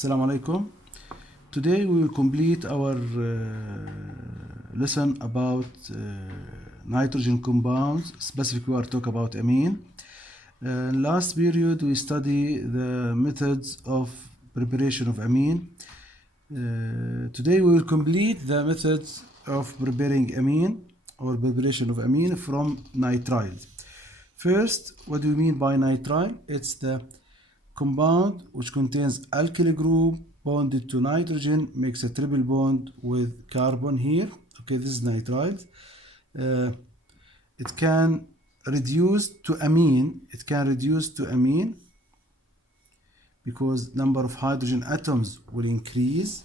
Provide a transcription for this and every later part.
Assalamu alaikum. Today we will complete our lesson about nitrogen compounds. Specifically, we are talking about amine. In last period, we study the methods of preparation of amine. Today, we will complete the methods of preparing amine or preparation of amine from nitrile. First, what do we mean by nitrile? It's the compound which contains alkyl group bonded to nitrogen, makes a triple bond with carbon here. Okay, this is nitrile. It can reduce to amine. It can reduce to amine because number of hydrogen atoms will increase.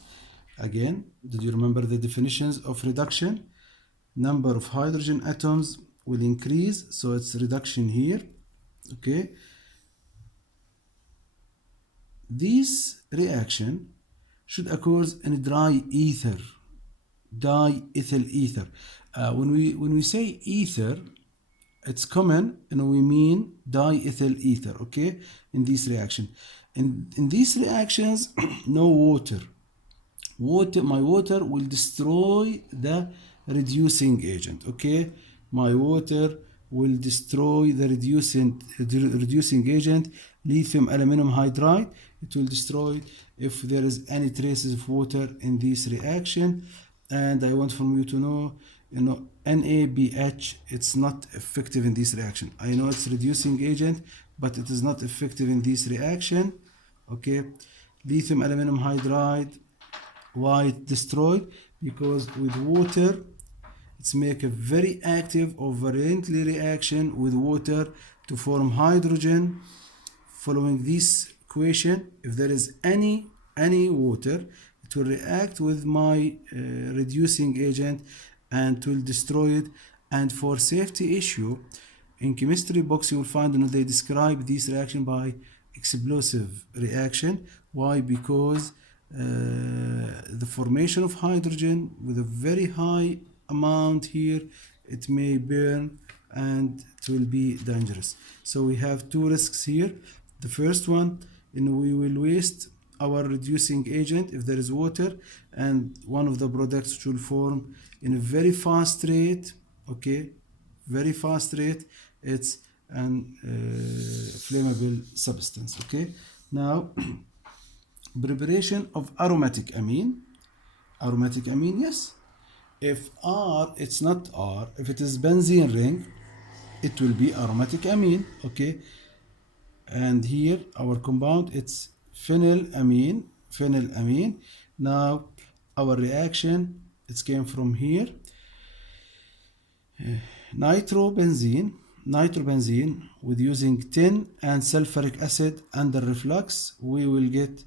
Again, did you remember the definitions of reduction? Number of hydrogen atoms will increase, so it's reduction here. Okay. This reaction should occur in a dry ether, diethyl ether. When we say ether, it's common and we mean diethyl ether. Okay, in this reaction, in these reactions, no water. My water will destroy the reducing agent. Okay, my water will destroy the reducing agent, lithium aluminum hydride. It will destroy if there is any traces of water in this reaction. And I want from you to know, NaBH, it's not effective in this reaction. I know it's reducing agent, but it is not effective in this reaction. Okay, lithium aluminum hydride, why it destroyed? Because with water, it's make a very active or violently reaction with water to form hydrogen. Following this equation, if there is any water, it will react with my reducing agent and will destroy it. And for safety issue, in chemistry books you will find they describe this reaction by explosive reaction. Why? Because the formation of hydrogen with a very high amount here, it may burn and it will be dangerous. So we have two risks here. The first one, we will waste our reducing agent if there is water, and one of the products will form in a very fast rate. Okay, very fast rate. It's an flammable substance. Okay, now preparation of aromatic amine. Aromatic amine, yes. If R, it's not R. If it is benzene ring, it will be aromatic amine. Okay, and here our compound, it's phenylamine. Phenylamine. Now our reaction, it came from here. Nitrobenzene with using tin and sulfuric acid under reflux, we will get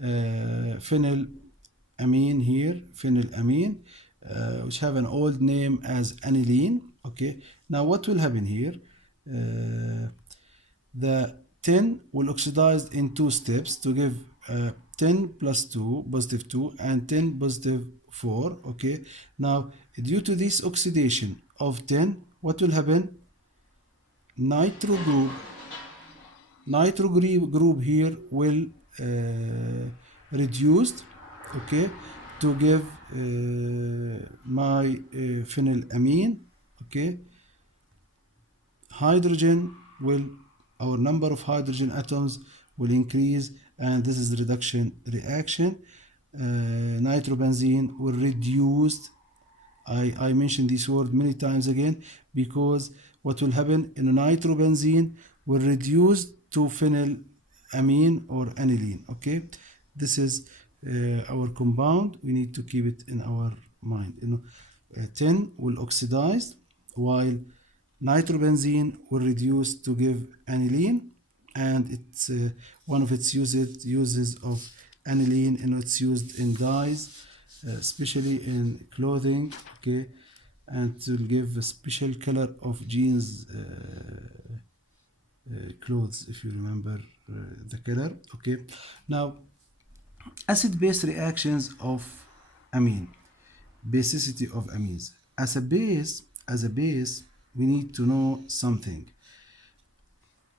phenylamine here, phenylamine, which have an old name as aniline. Okay, now what will happen here? The tin will oxidize in two steps to give 10 plus 2, positive 2, and 10 positive 4. Okay, now due to this oxidation of 10, what will happen? Nitro group here will reduced, okay, to give my phenylamine. Okay, hydrogen will, our number of hydrogen atoms will increase, and this is the reduction reaction. Nitrobenzene will reduce. I mentioned this word many times again, because what will happen in a nitrobenzene will reduce to phenylamine or aniline. Okay, this is our compound. We need to keep it in our mind. Tin will oxidize, while nitrobenzene will reduce to give aniline, and it's one of its uses of aniline, and it's used in dyes, especially in clothing. Okay, and to give a special color of jeans clothes, if you remember the color. Okay, now acid-base reactions of amine, basicity of amines. As a base, we need to know something.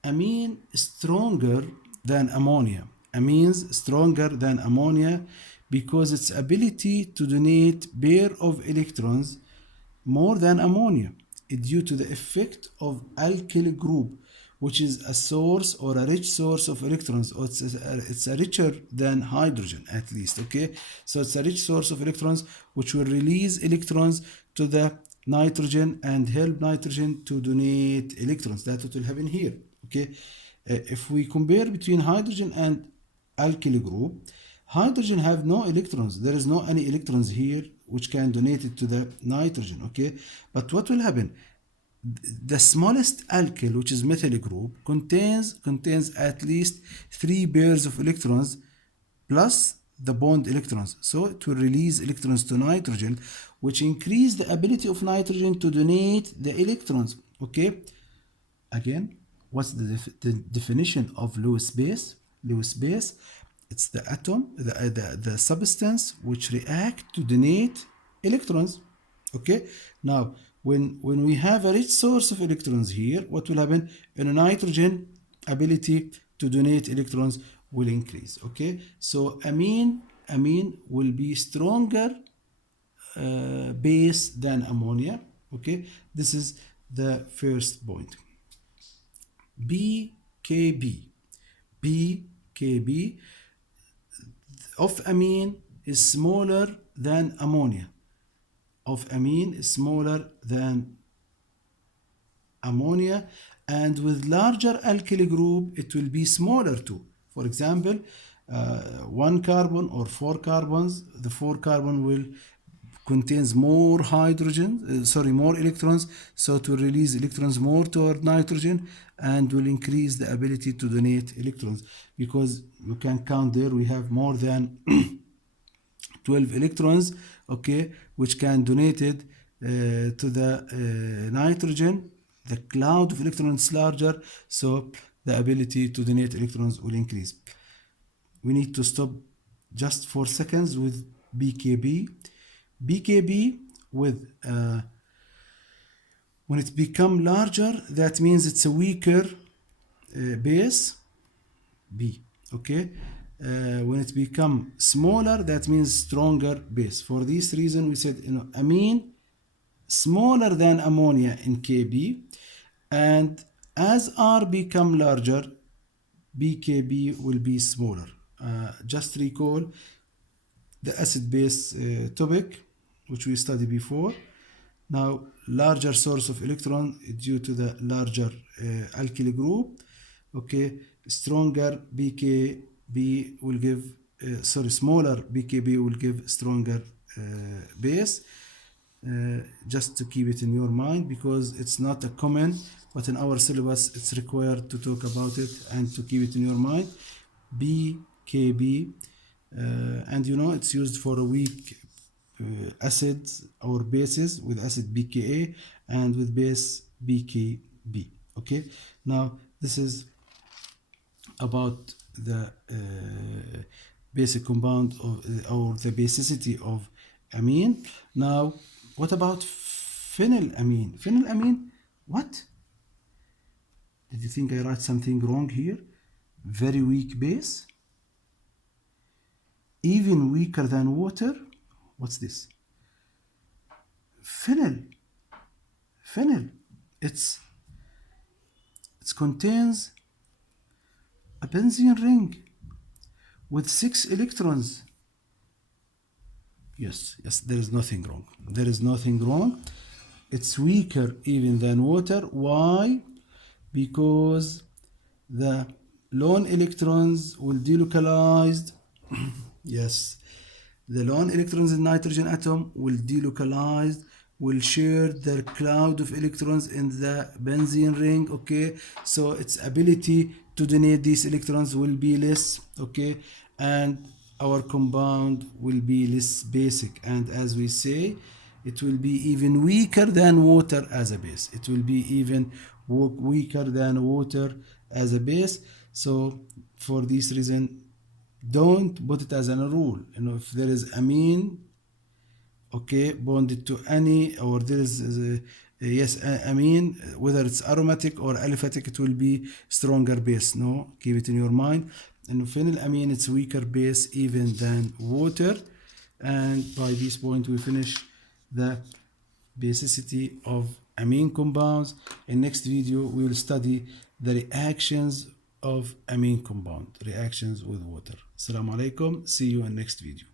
Amine is stronger than ammonia. amines stronger than ammonia because its ability to donate pair of electrons more than ammonia is due to the effect of alkyl group, which is a source or a rich source of electrons, or it's a richer than hydrogen at least, okay? So it's a rich source of electrons which will release electrons to the nitrogen and help nitrogen to donate electrons. That's what will happen here, okay? If we compare between hydrogen and alkyl group, hydrogen have no electrons. There is no any electrons here which can donate it to the nitrogen, okay? But what will happen? The smallest alkyl, which is methyl group, contains at least 3 pairs of electrons plus the bond electrons. So it will release electrons to nitrogen, which increase the ability of nitrogen to donate the electrons, okay? Again, what's the definition of Lewis base? Lewis base, it's the atom, the substance which react to donate electrons. Okay, now when we have a rich source of electrons here, what will happen? In a nitrogen, ability to donate electrons will increase. Okay, so amine will be stronger base than ammonia. Okay, this is the first point. BKB. BKB of amine is smaller than ammonia. Of amine is smaller than ammonia, and with larger alkyl group it will be smaller too. For example, 1 carbon or 4 carbons, the 4 carbon will contains more hydrogen, more electrons, so it will release electrons more toward nitrogen and will increase the ability to donate electrons, because you can count there we have more than 12 electrons, okay, which can donate it to the nitrogen. The cloud of electrons is larger, so the ability to donate electrons will increase. We need to stop just 4 seconds with BKB. BKB with when it become larger, that means it's a weaker base, B, okay? When it become smaller, that means stronger base. For this reason, we said, amine smaller than ammonia in KB, and as R become larger, BKB will be smaller. Just recall the acid-base topic, which we studied before. Now, larger source of electron due to the larger alkyl group. Okay, stronger BKB will give, smaller BKB will give stronger base. Just to keep it in your mind, because it's not a common, but in our syllabus it's required to talk about it and to keep it in your mind. BKB, and it's used for a weak acids or bases, with acid BKA and with base BKB. Okay, now this is about the basic compound or the basicity of amine. Now, what about phenylamine? Phenylamine, what? Did you think I write something wrong here? Very weak base, even weaker than water. What's this? Phenyl. It contains a benzene ring with 6 electrons. Yes, there is nothing wrong. There is nothing wrong. It's weaker even than water. Why? Because the lone electrons will delocalized. Yes, the lone electrons in nitrogen atom will delocalize, will share their cloud of electrons in the benzene ring, okay? So its ability to donate these electrons will be less, okay? And our compound will be less basic. And as we say, it will be even weaker than water as a base. It will be even weaker than water as a base. So for this reason, don't put it as a rule. If there is amine, okay, bonded to any, or there is amine, whether it's aromatic or aliphatic, it will be stronger base. No, keep it in your mind. إنه phenylamine it's weaker base even than water. And by this point we finish the basicity of amine compounds. In next video we will study the reactions of amine compound, reactions with water. Assalamu alaikum. See you in next video.